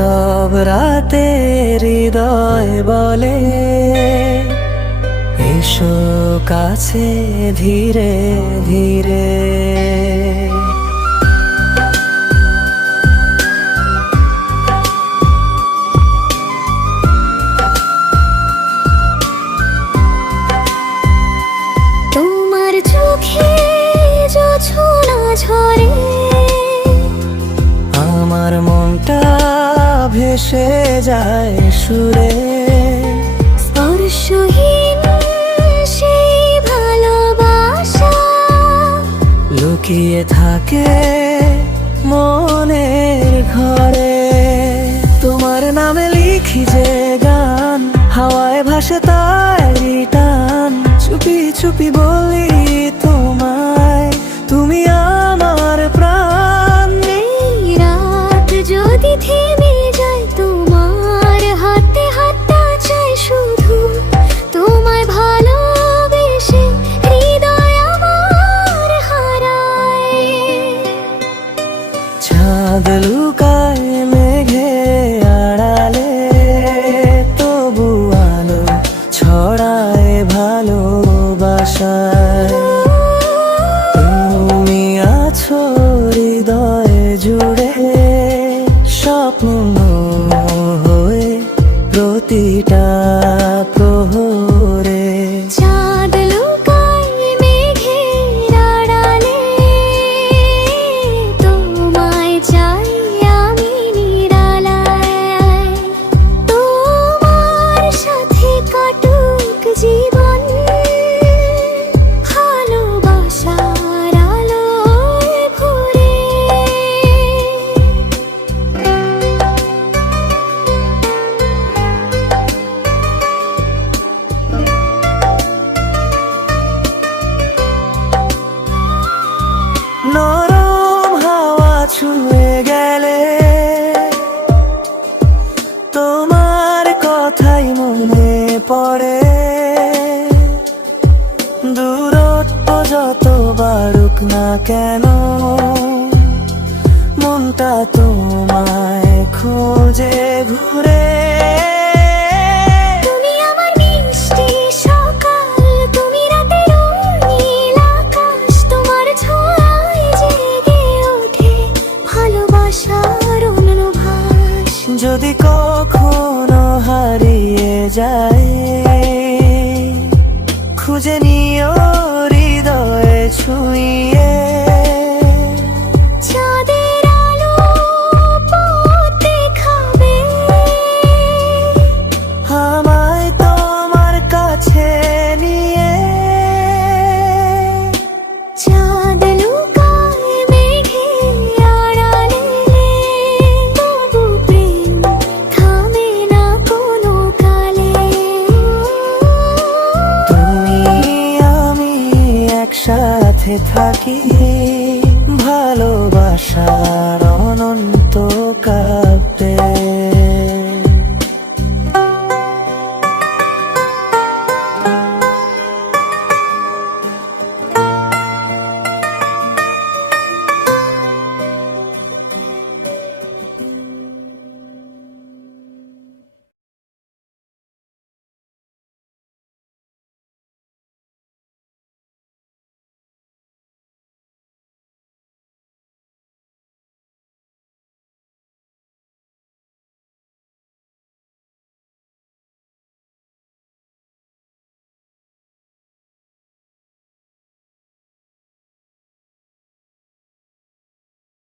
সব রাতে হৃদয় বলে এসো কাছে ধীরে ধীরে। তোমার চোখে জোছনা ঝরে, আমার মনটা ভেসে যায় সুরে। স্পর্শহীন সেই ভালোবাসা লুকিয়ে থাকে মনের ঘরে। তোমার নামে লিখি যে গান, হাওয়ায় ভাসে তারি টান। চুপি চুপি বলি তোমায়, তুমি আমার প্রাণ। এই রাত যদি থেমে যায়, তোমার হাতে হাতটা চাই শুধু। তোমায় ভালোবেসে হৃদয় আমার হারায়। চাঁদ লুকায় মেঘে আড়ালে, তবু আলো ছড়ায় ভালোবাসায়। তুমি আছো হৃদয় জুড়ে, স্বপ্ন হয়ে প্রতিটা প্রহরে। চাঁদ লুকায় মেঘের আড়ালে, তোমায় চাই আমি নিরালায়। তোমার সাথে কাটুক জীবন, ভালোবাসার আলোয় ভরে। নরম হাওয়া ছুঁয়ে গেলে, তোমার কথাই মনে পড়ে। দূরত্ব যত বাড়ুক না কেন, মনটা তোমায় খোঁজে ঘুরে। তুমি আমার মিষ্টি সকাল, তুমি রাতের নীল আকাশ। তোমার ছোঁয়ায় জেগে ওঠে ভালোবাসার অনুভাস। যদি কখনো হারিয়ে যায়, খুঁজে নিও হৃদয়ে ছুঁয়ে। চাঁদের আলো পথ দেখাবে, আমায় তোমার কাছে নিয়ে। চাঁদ লুকায় মেঘের আড়ালে, তবু প্রেম থামে না কোনো কালে। তুমি আমি একসাথে থাকি, ভালোবাসার অনন্য